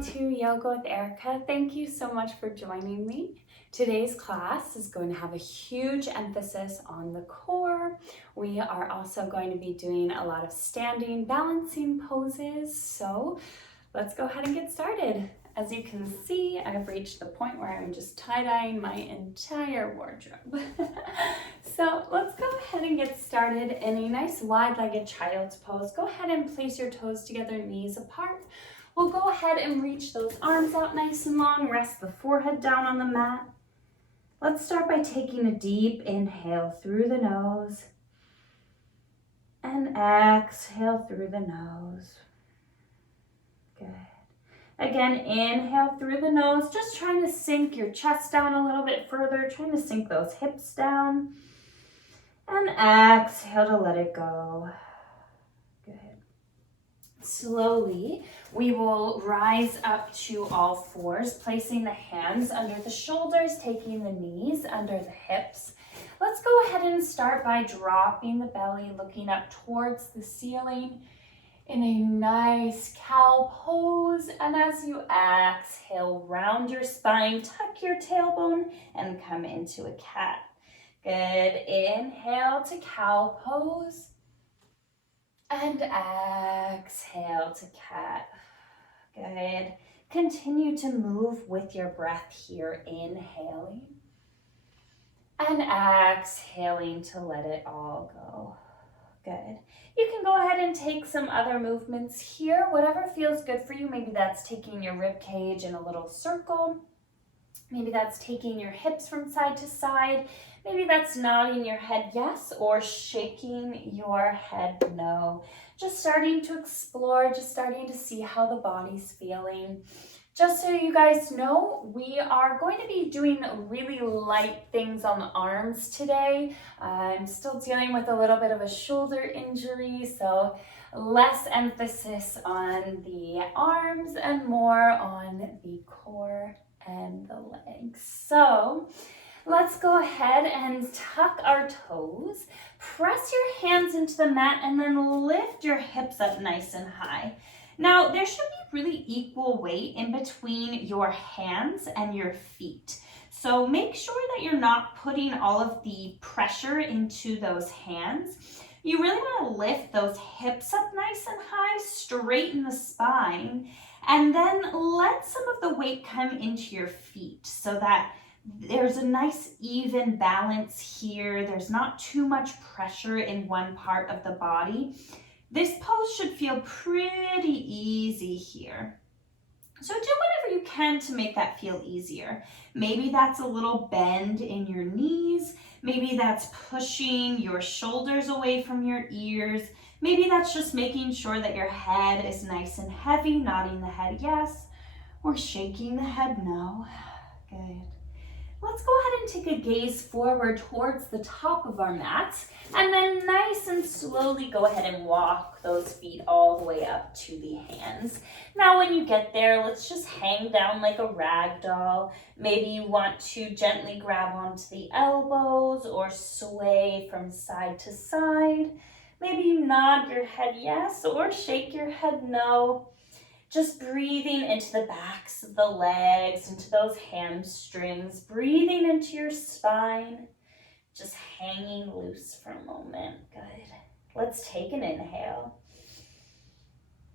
welcome to Yoga with Erica. Thank you so much for joining me. Today's class is going to have a huge emphasis on the core. We are also going to be doing a lot of standing balancing poses. So let's go ahead and get started. As you can see, I've reached the point where I'm just tie-dyeing my entire wardrobe. So let's go ahead and get started in a nice wide-legged child's pose. Go ahead and place your toes together, knees apart. We'll go ahead and reach those arms out nice and long. Rest the forehead down on the mat. Let's start by taking a deep inhale through the nose and exhale through the nose. Good. Again, inhale through the nose, just trying to sink your chest down a little bit further, trying to sink those hips down. And exhale to let it go. Good. Slowly, we will rise up to all fours, placing the hands under the shoulders, taking the knees under the hips. Let's go ahead and start by dropping the belly, looking up towards the ceiling in a nice cow pose. And as you exhale, round your spine, tuck your tailbone, and come into a cat. Good. Inhale to cow pose. And exhale to cat. Good. Continue to move with your breath here, inhaling. And exhaling to let it all go. Good. You can go ahead and take some other movements here, whatever feels good for you. Maybe that's taking your rib cage in a little circle. Maybe that's taking your hips from side to side. Maybe that's nodding your head yes or shaking your head no. Just starting to explore, just starting to see how the body's feeling. Just so you guys know, we are going to be doing really light things on the arms today. I'm still dealing with a little bit of a shoulder injury, so less emphasis on the arms and more on the core and the legs. So let's go ahead and tuck our toes, press your hands into the mat, and then lift your hips up nice and high. Now, there should be really equal weight in between your hands and your feet. So make sure that you're not putting all of the pressure into those hands. You really want to lift those hips up nice and high, straighten the spine, and then let some of the weight come into your feet so that there's a nice even balance here. There's not too much pressure in one part of the body. This pose should feel pretty easy here. So do whatever you can to make that feel easier. Maybe that's a little bend in your knees. Maybe that's pushing your shoulders away from your ears. Maybe that's just making sure that your head is nice and heavy, nodding the head yes, or shaking the head no. Good. Let's go ahead and take a gaze forward towards the top of our mats, and then nice and slowly go ahead and walk those feet all the way up to the hands. Now when you get there, let's just hang down like a rag doll. Maybe you want to gently grab onto the elbows or sway from side to side. Maybe you nod your head yes or shake your head no. Just breathing into the backs of the legs, into those hamstrings, breathing into your spine, just hanging loose for a moment. Good. Let's take an inhale.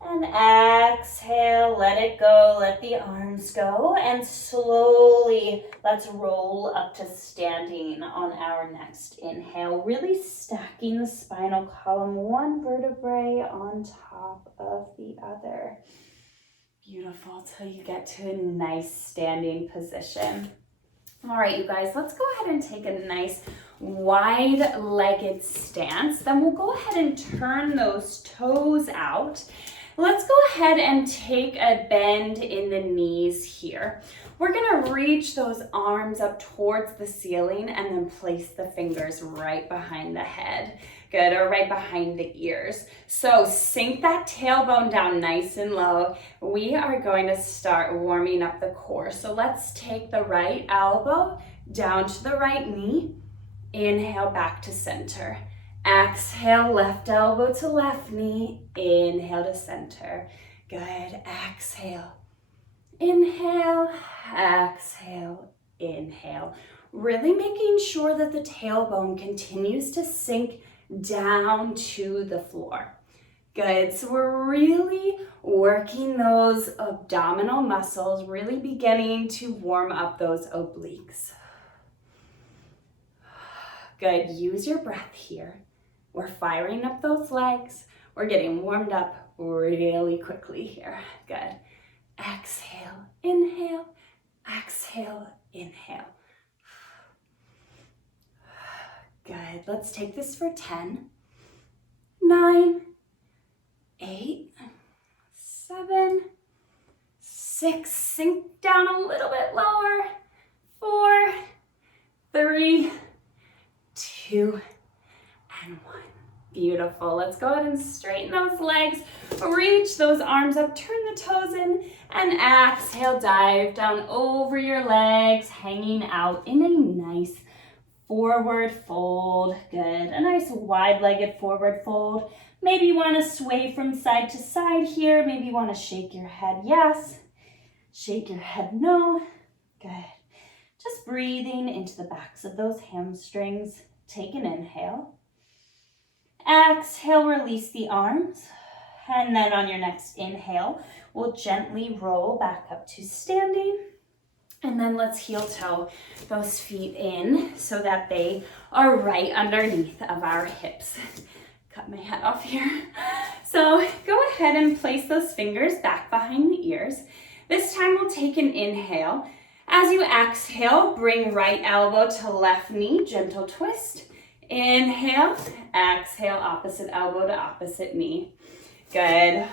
And exhale, let it go, let the arms go, and slowly let's roll up to standing on our next inhale, really stacking the spinal column, one vertebrae on top of the other. Beautiful, till you get to a nice standing position. All right, you guys, let's go ahead and take a nice wide-legged stance. Then we'll go ahead and turn those toes out. Let's go ahead and take a bend in the knees here. We're gonna reach those arms up towards the ceiling and then place the fingers right behind the head. Good, or right behind the ears. So sink that tailbone down nice and low. We are going to start warming up the core. So let's take the right elbow down to the right knee. Inhale back to center. Exhale, left elbow to left knee. Inhale to center. Good, exhale. Inhale, exhale, inhale. Really making sure that the tailbone continues to sink down to the floor. Good, so we're really working those abdominal muscles, really beginning to warm up those obliques. Good, use your breath here. We're firing up those legs. We're getting warmed up really quickly here. Good. Exhale, inhale, exhale, inhale. Good, let's take this for 10, 9, 8, 7, 6, sink down a little bit lower, 4, 3, 2, and 1. Beautiful. Let's go ahead and straighten those legs, reach those arms up, turn the toes in, and exhale, dive down over your legs, hanging out in a nice forward fold. Good. A nice wide-legged forward fold. Maybe you want to sway from side to side here. Maybe you want to shake your head yes, shake your head no. Good. Just breathing into the backs of those hamstrings. Take an inhale. Exhale, release the arms. And then on your next inhale, we'll gently roll back up to standing. And then let's heel toe those feet in so that they are right underneath of our hips. Cut my head off here. So go ahead and place those fingers back behind the ears. This time we'll take an inhale. As you exhale, bring right elbow to left knee, gentle twist. Inhale, exhale, opposite elbow to opposite knee. Good.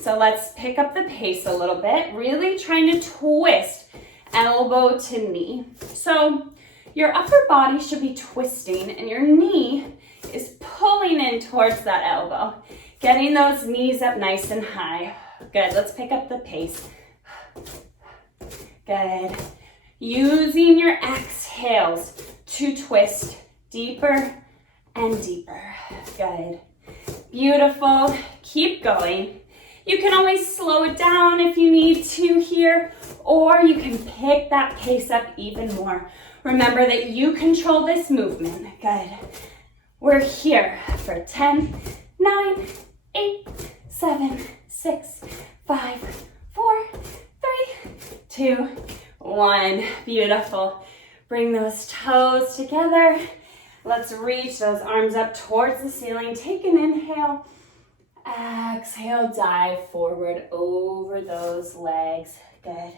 So let's pick up the pace a little bit, really trying to twist elbow to knee. So your upper body should be twisting and your knee is pulling in towards that elbow, getting those knees up nice and high. Good, let's pick up the pace. Good. Using your exhales to twist deeper and deeper. Good. Beautiful. Keep going. You can always slow it down if you need to here, or you can pick that pace up even more. Remember that you control this movement. Good. We're here for 10, 9, 8, 7, 6, 5, 4, 3, 2, 1. Beautiful. Bring those toes together. Let's reach those arms up towards the ceiling. Take an inhale. Exhale, dive forward over those legs. Good.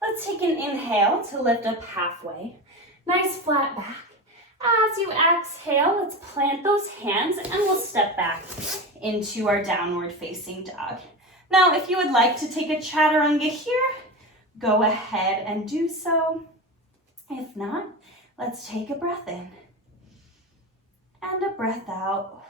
Let's take an inhale to lift up halfway. Nice flat back. As you exhale, let's plant those hands and we'll step back into our downward facing dog. Now, if you would like to take a chaturanga here, go ahead and do so. If not, let's take a breath in and a breath out.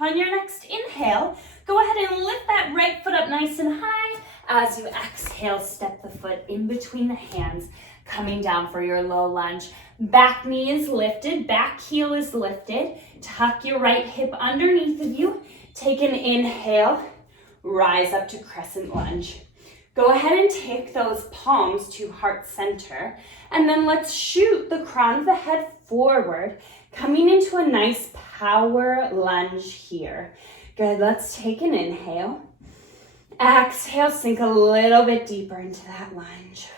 On your next inhale, go ahead and lift that right foot up nice and high. As you exhale, step the foot in between the hands, coming down for your low lunge. Back knee is lifted, back heel is lifted. Tuck your right hip underneath of you. Take an inhale, rise up to crescent lunge. Go ahead and take those palms to heart center, and then let's shoot the crown of the head forward, coming into a nice power lunge here. Good, let's take an inhale. Exhale, sink a little bit deeper into that lunge.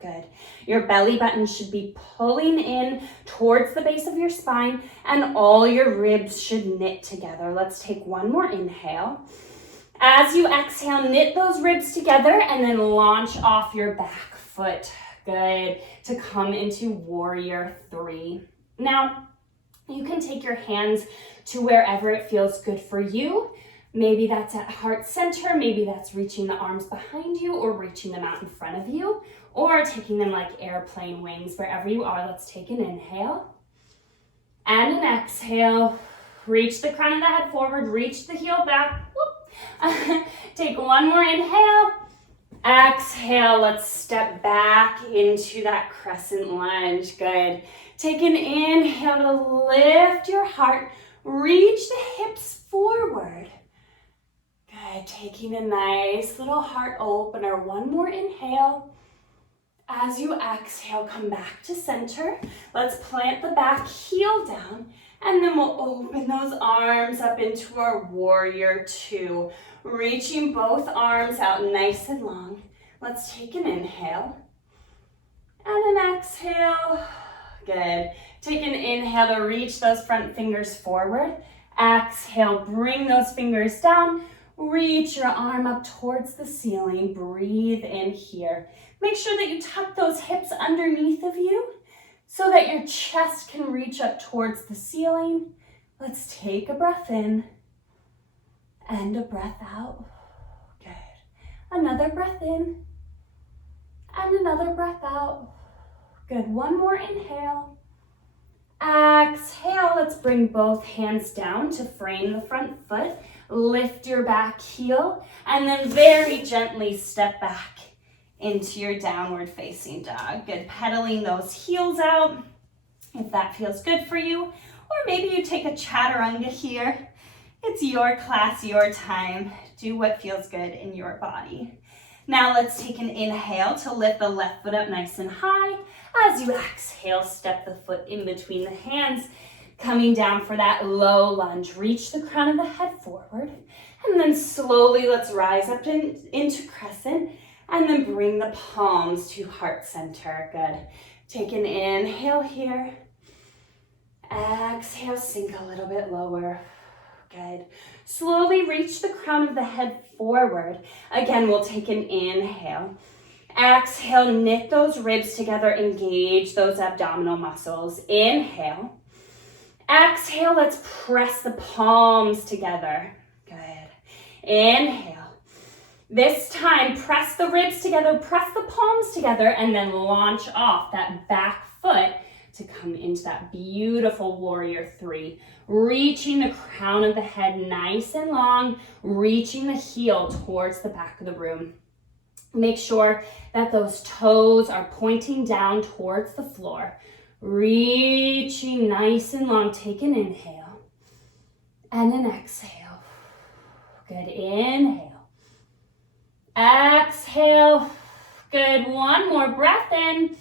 Good. Your belly button should be pulling in towards the base of your spine and all your ribs should knit together. Let's take one more inhale. As you exhale, knit those ribs together and then launch off your back foot. Good. To come into warrior 3. Now, you can take your hands to wherever it feels good for you. Maybe that's at heart center, maybe that's reaching the arms behind you or reaching them out in front of you, or taking them like airplane wings. Wherever you are, let's take an inhale and an exhale. Reach the crown of the head forward, reach the heel back. Take one more inhale. Exhale, let's step back into that crescent lunge. Good. Take an inhale to lift your heart, reach the hips forward. Good. Good, taking a nice little heart opener. One more inhale. As you exhale, come back to center. Let's plant the back heel down, and then we'll open those arms up into our warrior two. Reaching both arms out nice and long. Let's take an inhale and an exhale. Good. Take an inhale to reach those front fingers forward. Exhale, bring those fingers down. Reach your arm up towards the ceiling. Breathe in here. Make sure that you tuck those hips underneath of you so that your chest can reach up towards the ceiling. Let's take a breath in and a breath out. Good. Another breath in and another breath out. Good. One more inhale. Exhale. Let's bring both hands down to frame the front foot. Lift your back heel and then very gently step back into your downward facing dog. Good, pedaling those heels out if that feels good for you. Or maybe you take a chaturanga here. It's your class, your time. Do what feels good in your body. Now let's take an inhale to lift the left foot up nice and high. As you exhale, step the foot in between the hands, coming down for that low lunge. Reach the crown of the head forward. And then slowly let's rise up into crescent. And then bring the palms to heart center. Good. Take an inhale here. Exhale, sink a little bit lower. Good. Slowly reach the crown of the head forward. Again, we'll take an inhale. Exhale, knit those ribs together. Engage those abdominal muscles. Inhale. Exhale, let's press the palms together. Good. Inhale. This time, press the ribs together, press the palms together, and then launch off that back foot to come into that beautiful warrior three. Reaching the crown of the head nice and long, reaching the heel towards the back of the room. Make sure that those toes are pointing down towards the floor. Reaching nice and long. Take an inhale and an exhale. Good. Inhale. Exhale. Good. One more breath in.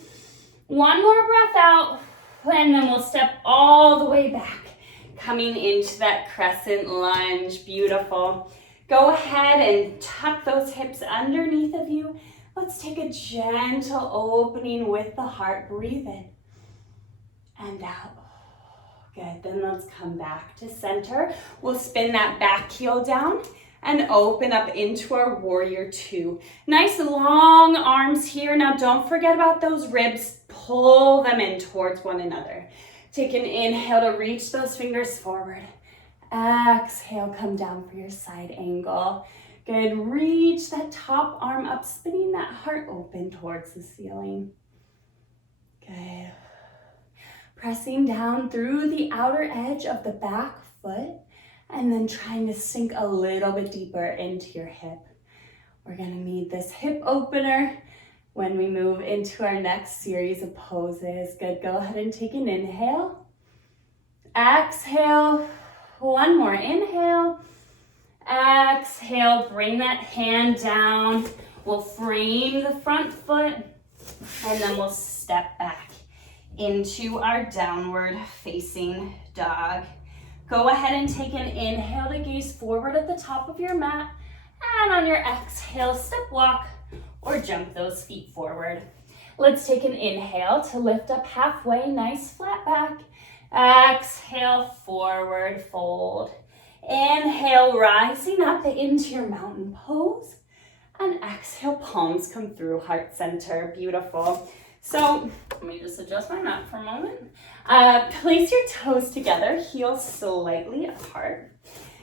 One more breath out. And then we'll step all the way back, coming into that crescent lunge. Beautiful. Go ahead and tuck those hips underneath of you. Let's take a gentle opening with the heart. Breathe in and out. Good. Then let's come back to center. We'll spin that back heel down and open up into our warrior two. Nice long arms here. Now don't forget about those ribs. Pull them in towards one another. Take an inhale to reach those fingers forward. Exhale, come down for your side angle. Good, reach that top arm up, spinning that heart open towards the ceiling. Good. Pressing down through the outer edge of the back foot and then trying to sink a little bit deeper into your hip. We're gonna need this hip opener when we move into our next series of poses. Good, go ahead and take an inhale. Exhale, one more inhale. Exhale, bring that hand down. We'll frame the front foot and then we'll step back into our downward facing dog. Go ahead and take an inhale to gaze forward at the top of your mat. And on your exhale, step walk or jump those feet forward. Let's take an inhale to lift up halfway, nice flat back. Exhale, forward fold. Inhale, rising up into your mountain pose. And exhale, palms come through heart center. Beautiful. So let me just adjust my mat for a moment. Place your toes together, heels slightly apart.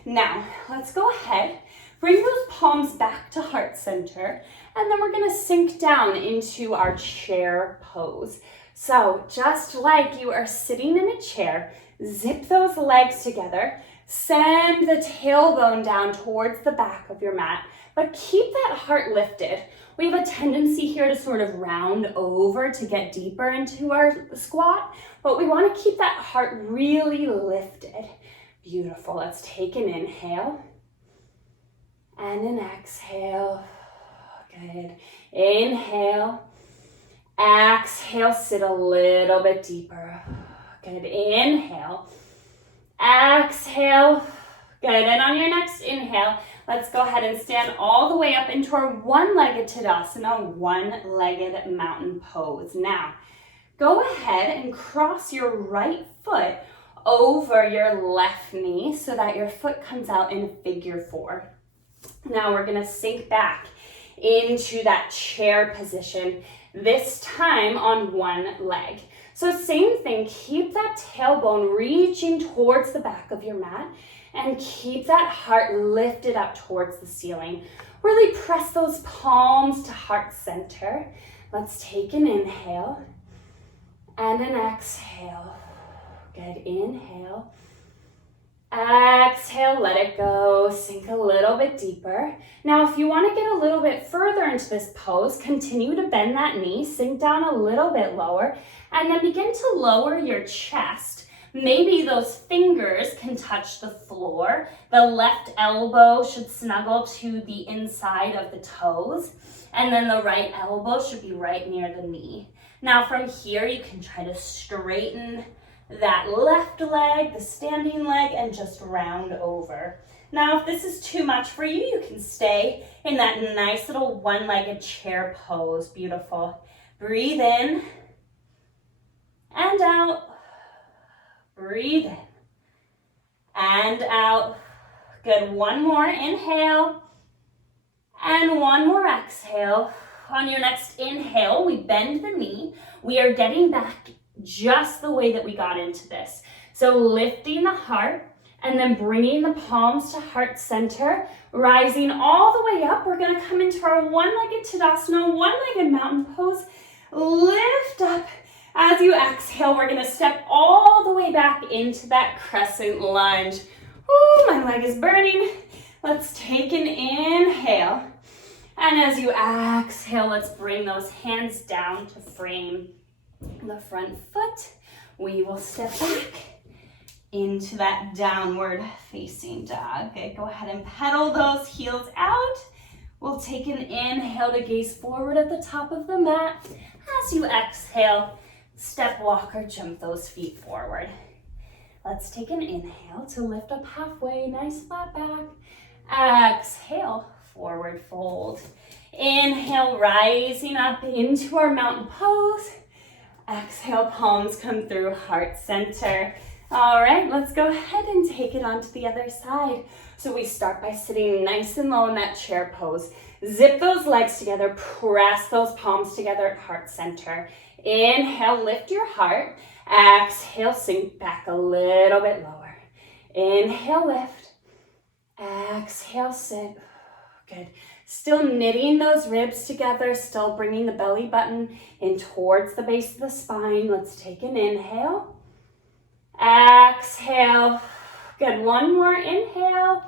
Now, let's go ahead, bring those palms back to heart center, and then we're gonna sink down into our chair pose. So just like you are sitting in a chair, zip those legs together, send the tailbone down towards the back of your mat, but keep that heart lifted. We have a tendency here to sort of round over to get deeper into our squat, but we want to keep that heart really lifted. Beautiful. Let's take an inhale. and an exhale. Good. Inhale. Exhale, sit a little bit deeper. Good. Inhale. Exhale. Good. And on your next inhale, let's go ahead and stand all the way up into our one-legged Tadasana, one-legged mountain pose. Now, go ahead and cross your right foot over your left knee so that your foot comes out in figure 4. Now we're going to sink back into that chair position, this time on one leg. So same thing, keep that tailbone reaching towards the back of your mat and keep that heart lifted up towards the ceiling. Really press those palms to heart center. Let's take an inhale and an exhale. Good, inhale. Exhale, let it go, sink a little bit deeper. Now, if you want to get a little bit further into this pose, continue to bend that knee, sink down a little bit lower, and then begin to lower your chest. Maybe those fingers can touch the floor. The left elbow should snuggle to the inside of the toes, and then the right elbow should be right near the knee. Now, from here, you can try to straighten that left leg, the standing leg, and just round over. Now, if this is too much for you, you can stay in that nice little one-legged chair pose. Beautiful. Breathe in and out. Breathe in and out. Good. One more inhale and one more exhale. On your next inhale, we bend the knee. We are getting back just the way that we got into this. So lifting the heart and then bringing the palms to heart center, rising all the way up. We're going to come into our one-legged Tadasana, one-legged mountain pose. Lift up. As you exhale, we're going to step all the way back into that crescent lunge. Ooh, my leg is burning. Let's take an inhale. And as you exhale, let's bring those hands down to frame the front foot. We will step back into that downward facing dog. Okay, go ahead and pedal those heels out. We'll take an inhale to gaze forward at the top of the mat. As you exhale, step, walk, or jump those feet forward. Let's take an inhale to lift up halfway, nice flat back. Exhale, forward fold. Inhale, rising up into our mountain pose. Exhale, palms come through heart center. All right, let's go ahead and take it onto the other side. So we start by sitting nice and low in that chair pose. Zip those legs together, press those palms together at heart center. Inhale, lift your heart. Exhale, sink back a little bit lower. Inhale, lift. Exhale, sit. Good. Still knitting those ribs together, still bringing the belly button in towards the base of the spine. Let's take an inhale. Exhale. Good. One more inhale.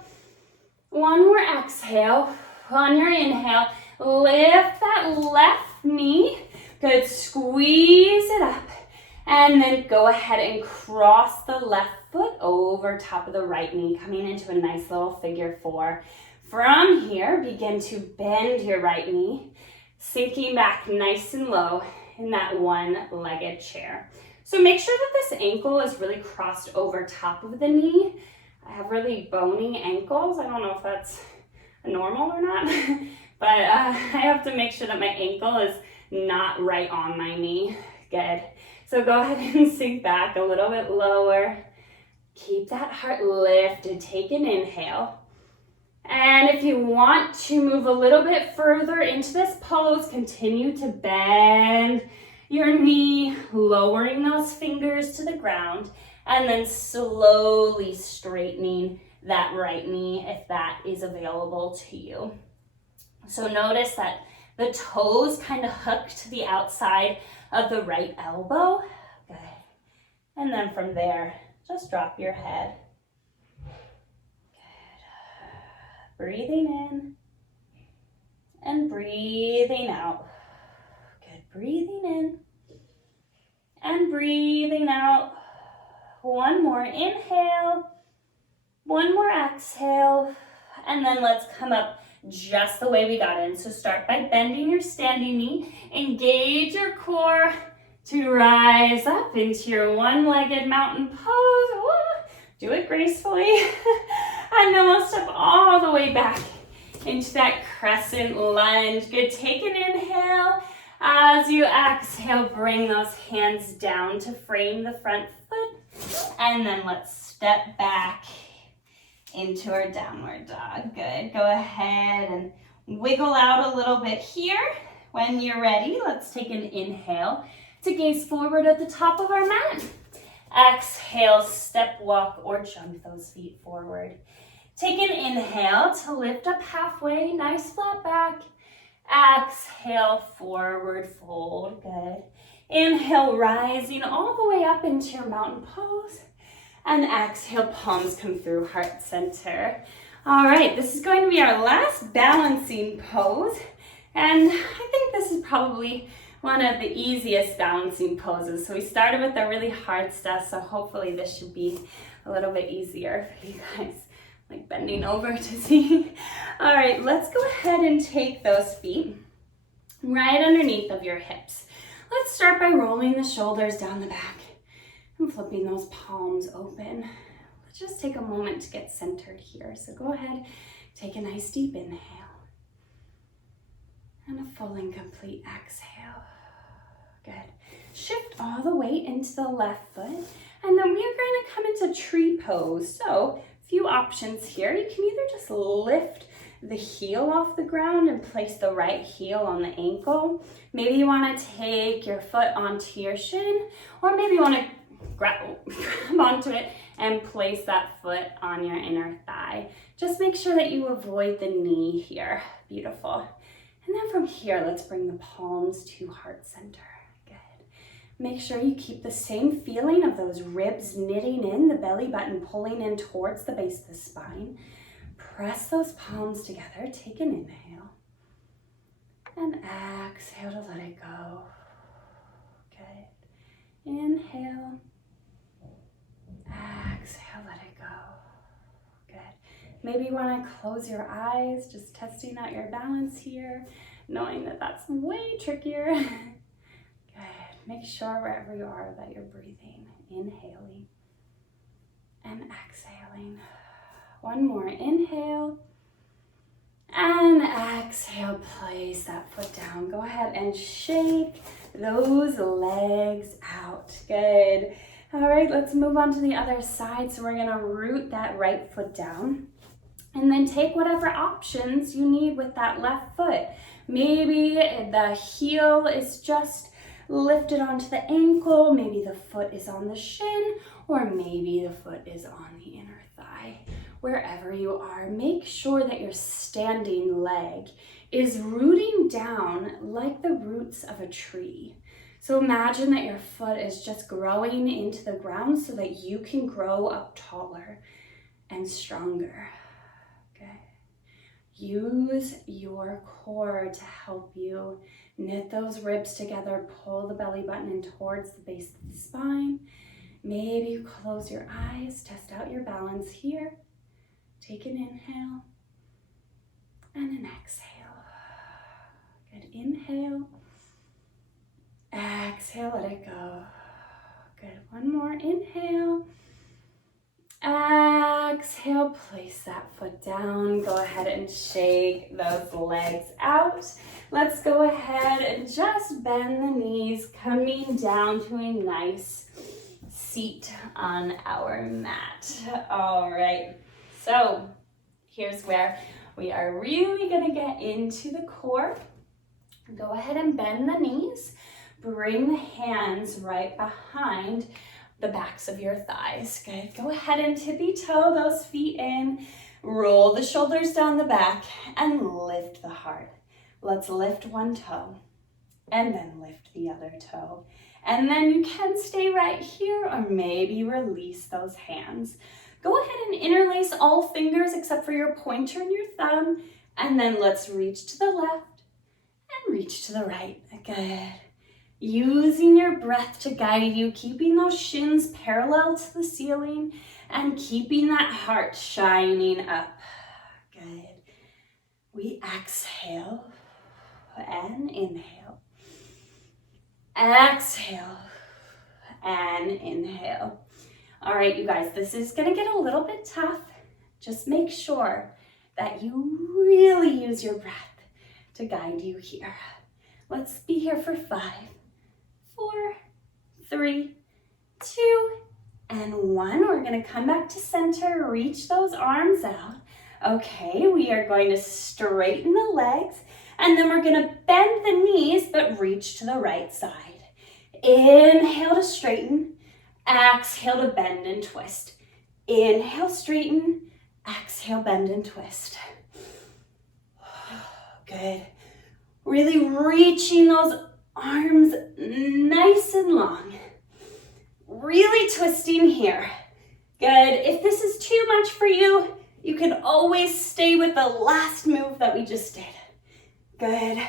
One more exhale. On your inhale, lift that left knee. Good. Squeeze it up. And then go ahead and cross the left foot over top of the right knee, coming into a nice little figure 4. From here, begin to bend your right knee, sinking back nice and low in that one-legged chair. So make sure that this ankle is really crossed over top of the knee. I have really bony ankles. I don't know if that's normal or not, but I have to make sure that my ankle is not right on my knee. Good. So go ahead and sink back a little bit lower. Keep that heart lifted. Take an inhale. And if you want to move a little bit further into this pose, continue to bend your knee, lowering those fingers to the ground, and then slowly straightening that right knee if that is available to you. So notice that the toes kind of hook to the outside of the right elbow. Good. And then from there, just drop your head. Breathing in and breathing out. Good. Breathing in and breathing out. One more inhale, one more exhale, and then let's come up just the way we got in. So start by bending your standing knee. Engage your core to rise up into your one-legged mountain pose. Woo. Do it gracefully. And then we'll step all the way back into that crescent lunge. Good, take an inhale. As you exhale, bring those hands down to frame the front foot. And then let's step back into our downward dog. Good, go ahead and wiggle out a little bit here. When you're ready, let's take an inhale to gaze forward at the top of our mat. Exhale, step, walk, or jump those feet forward. Take an inhale to lift up halfway, nice flat back. Exhale, forward fold, good. Inhale, rising all the way up into your mountain pose. And exhale, palms come through heart center. All right, this is going to be our last balancing pose. And I think this is probably one of the easiest balancing poses. So we started with the really hard stuff, so hopefully this should be a little bit easier for you guys, like bending over to see. All right, let's go ahead and take those feet right underneath of your hips. Let's start by rolling the shoulders down the back and flipping those palms open. Let's just take a moment to get centered here. So go ahead, take a nice deep inhale and a full and complete exhale. Good. Shift all the weight into the left foot, and then we are going to come into tree pose. So a few options here. You can either just lift the heel off the ground and place the right heel on the ankle. Maybe you want to take your foot onto your shin, or maybe you want to grab onto it and place that foot on your inner thigh. Just make sure that you avoid the knee here. Beautiful. And then from here, let's bring the palms to heart center. Good. Make sure you keep the same feeling of those ribs knitting in, the belly button pulling in towards the base of the spine. Press those palms together. Take an inhale. And exhale to let it go. Good. Inhale. Exhale, let it go. Good. Maybe you want to close your eyes, just testing out your balance here, knowing that that's way trickier. Good. Make sure wherever you are that you're breathing, inhaling and exhaling. One more inhale and exhale. Place that foot down. Go ahead and shake those legs out. Good. All right, let's move on to the other side. So we're gonna root that right foot down and then take whatever options you need with that left foot. Maybe the heel is just lifted onto the ankle, maybe the foot is on the shin, or maybe the foot is on the inner thigh. Wherever you are, make sure that your standing leg is rooting down like the roots of a tree. So imagine that your foot is just growing into the ground so that you can grow up taller and stronger. Okay. Use your core to help you knit those ribs together, pull the belly button in towards the base of the spine. Maybe you close your eyes, test out your balance here. Take an inhale and an exhale. Good. Inhale. Exhale, let it go. Good. One more inhale. Exhale, place that foot down. Go ahead and shake those legs out. Let's go ahead and just bend the knees, coming down to a nice seat on our mat. All right. So here's where we are really going to get into the core. Go ahead and bend the knees. Bring the hands right behind the backs of your thighs. Good. Go ahead and tippy toe those feet in. Roll the shoulders down the back and lift the heart. Let's lift one toe and then lift the other toe. And then you can stay right here or maybe release those hands. Go ahead and interlace all fingers except for your pointer and your thumb. And then let's reach to the left and reach to the right. Good. Using your breath to guide you, keeping those shins parallel to the ceiling and keeping that heart shining up. Good. We exhale and inhale. Exhale and inhale. All right, you guys, this is gonna get a little bit tough. Just make sure that you really use your breath to guide you here. Let's be here for 5, 4, 3, 2, and 1. We're gonna come back to center, reach those arms out. Okay, we are going to straighten the legs, and then we're gonna bend the knees, but reach to the right side. Inhale to straighten, exhale to bend and twist. Inhale, straighten, exhale, bend and twist. Good. Really reaching those arms nice and long. Really twisting here. Good. If this is too much for you, you can always stay with the last move that we just did. Good.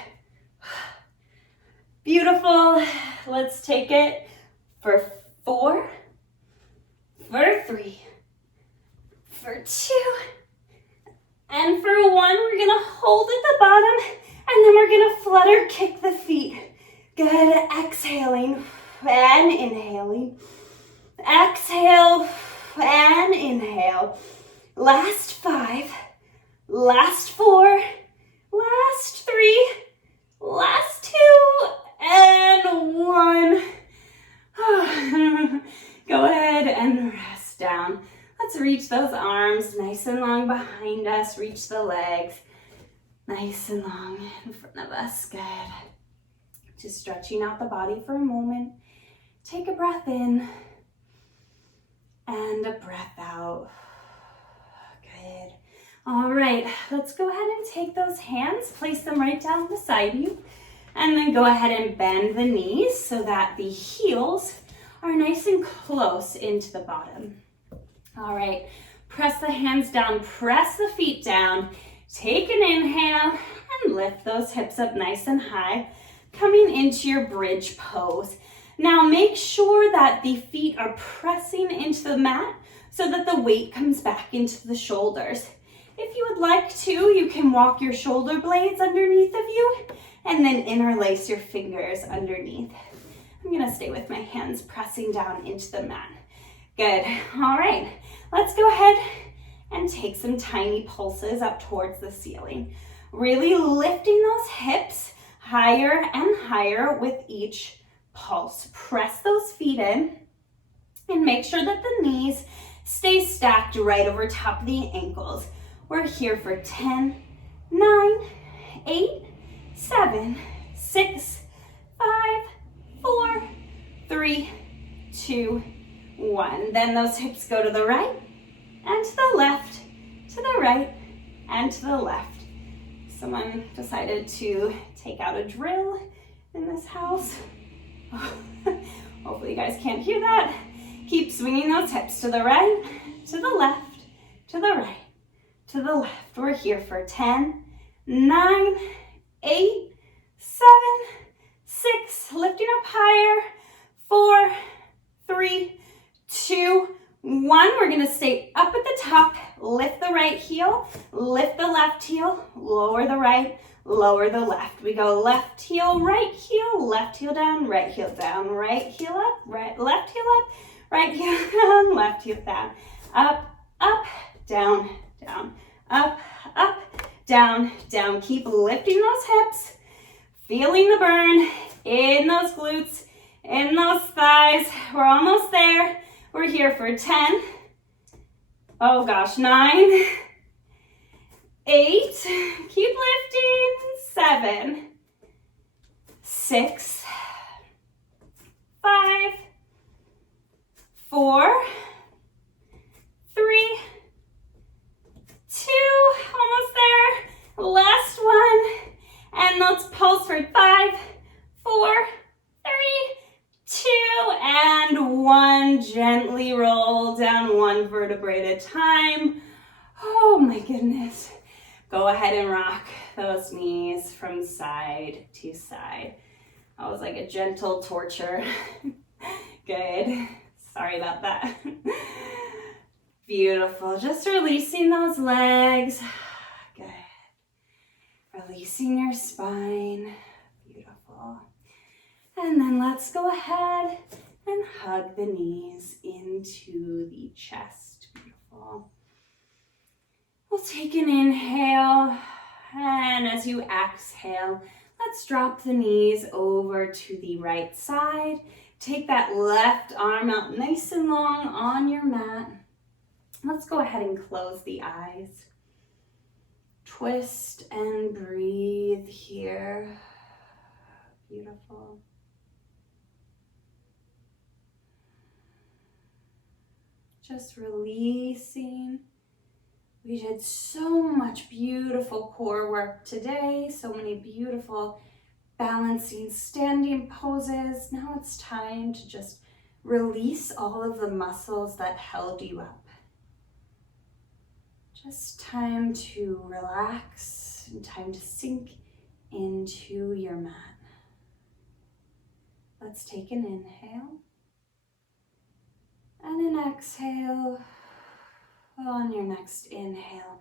Beautiful. Let's take it for 4, for 3, for 2, and for 1. We're gonna hold at the bottom, and then we're gonna flutter kick the feet. Good. Exhaling and inhaling. Exhale and inhale. Last 5, last 4, last 3, last 2, and 1. Go ahead and rest down. Let's reach those arms nice and long behind us. Reach the legs nice and long in front of us. Good. Just stretching out the body for a moment. Take a breath in and a breath out. Good. All right, let's go ahead and take those hands, place them right down beside you, and then go ahead and bend the knees so that the heels are nice and close into the bottom. All right, press the hands down, press the feet down, take an inhale, and lift those hips up nice and high, coming into your bridge pose. Now make sure that the feet are pressing into the mat so that the weight comes back into the shoulders. If you would like to, you can walk your shoulder blades underneath of you and then interlace your fingers underneath. I'm gonna stay with my hands pressing down into the mat. Good. All right, let's go ahead and take some tiny pulses up towards the ceiling. Really lifting those hips higher and higher with each pulse. Press those feet in and make sure that the knees stay stacked right over top of the ankles. We're here for 10, 9, 8, 7, 6, 5, 4, 3, 2, 1. Then those hips go to the right and to the left, to the right and to the left. Someone decided to take out a drill in this house. Hopefully you guys can't hear that. Keep swinging those hips to the right, to the left, to the right, to the left. We're here for 10, 9, 8, 7, 6, lifting up higher, 4, 3, 2, 1. We're gonna stay up at the top, lift the right heel, lift the left heel, lower the right, lower the left. We go left heel, left heel down, right heel down, right heel up, right, left heel up, right heel down, left heel down, up, up, down, down, up, up, down, down. Keep lifting those hips, feeling the burn in those glutes, in those thighs. We're almost there. We're here for 10, oh gosh, 9, 8, keep lifting, 7, 6, 5, 4, 3, 2, almost there, last one, and let's pulse for 5, 4, 3, 2, and 1. Gently roll down one vertebrae at a time. Oh my goodness. Go ahead and rock those knees from side to side. That was like a gentle torture. Good. Sorry about that. Beautiful. Just releasing those legs. Good. releasing your spine. Beautiful. And then let's go ahead and hug the knees into the chest. Beautiful. We'll take an inhale, and as you exhale, let's drop the knees over to the right side. Take that left arm out nice and long on your mat. Let's go ahead and close the eyes. Twist and breathe here. Beautiful. Just releasing. We did so much beautiful core work today, so many beautiful balancing standing poses. Now it's time to just release all of the muscles that held you up. Just time to relax and time to sink into your mat. Let's take an inhale and an exhale. On your next inhale,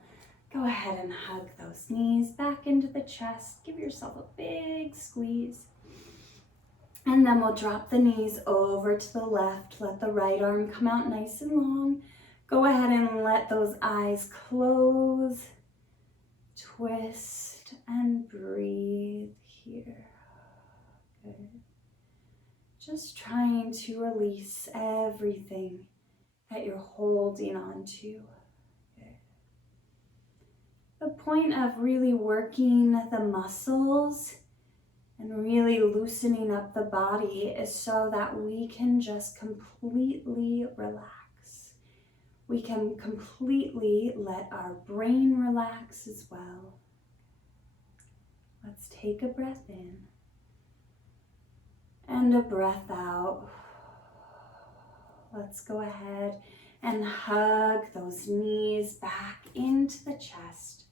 go ahead and hug those knees back into the chest. Give yourself a big squeeze. And then we'll drop the knees over to the left. Let the right arm come out nice and long. Go ahead and let those eyes close. Twist and breathe here. Good. Just trying to release everything that you're holding on to. Okay. The point of really working the muscles and really loosening up the body is so that we can just completely relax. We can completely let our brain relax as well. Let's take a breath in and a breath out. Let's go ahead and hug those knees back into the chest.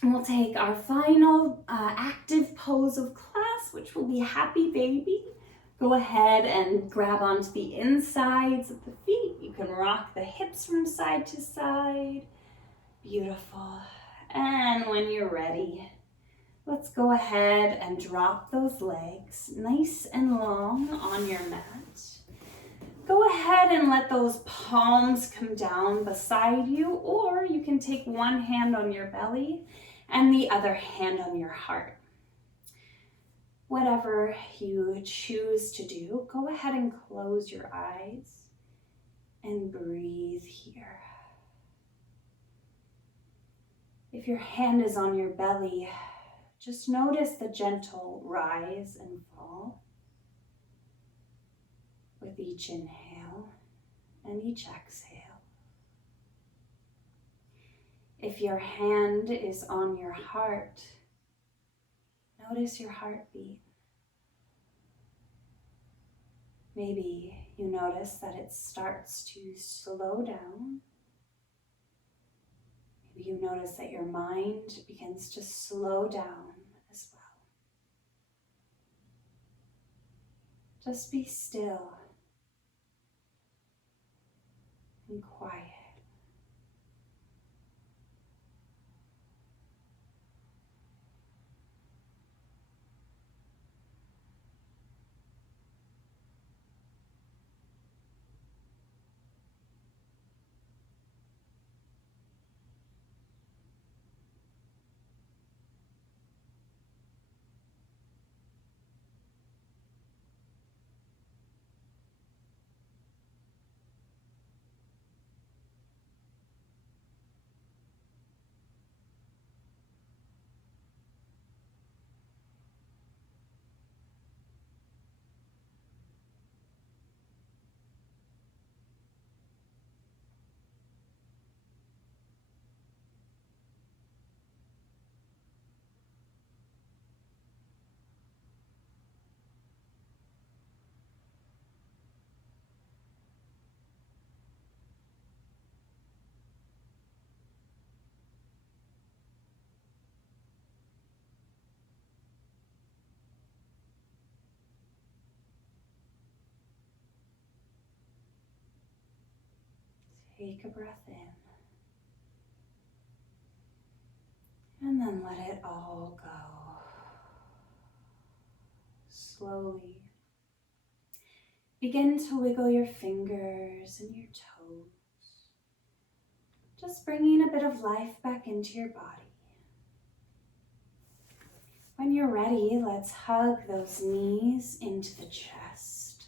And we'll take our final active pose of class, which will be happy baby. Go ahead and grab onto the insides of the feet. You can rock the hips from side to side. Beautiful. And when you're ready, let's go ahead and drop those legs nice and long on your mat. Go ahead and let those palms come down beside you, or you can take one hand on your belly and the other hand on your heart. Whatever you choose to do, go ahead and close your eyes and breathe here. If your hand is on your belly, just notice the gentle rise and fall with each inhale and each exhale. If your hand is on your heart, notice your heartbeat. Maybe you notice that it starts to slow down. Maybe you notice that your mind begins to slow down as well. Just be still and quiet. Take a breath in. And And then let it all go. Slowly. Begin to wiggle your fingers and your toes. Just bringing a bit of life back into your body. When you're ready, let's hug those knees into the chest.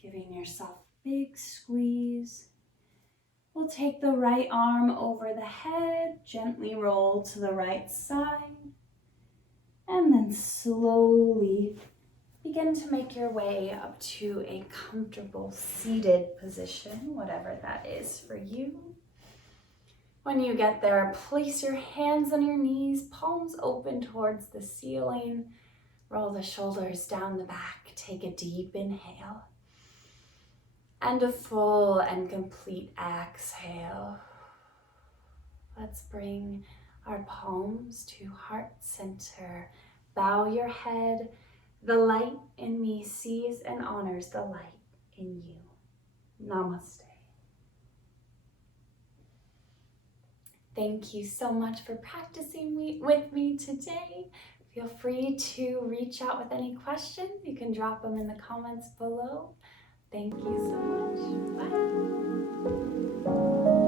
Giving yourself a big squeeze. We'll take the right arm over the head, gently roll to the right side, and then slowly begin to make your way up to a comfortable seated position, whatever that is for you. When you get there, place your hands on your knees, palms open towards the ceiling. Roll the shoulders down the back. Take a deep inhale. And a full and complete exhale. Let's bring our palms to heart center. Bow your head. The light in me sees and honors the light in you. Namaste. Thank you so much for practicing with me today. Feel free to reach out with any questions. You can drop them in the comments below. Thank you so much. Bye.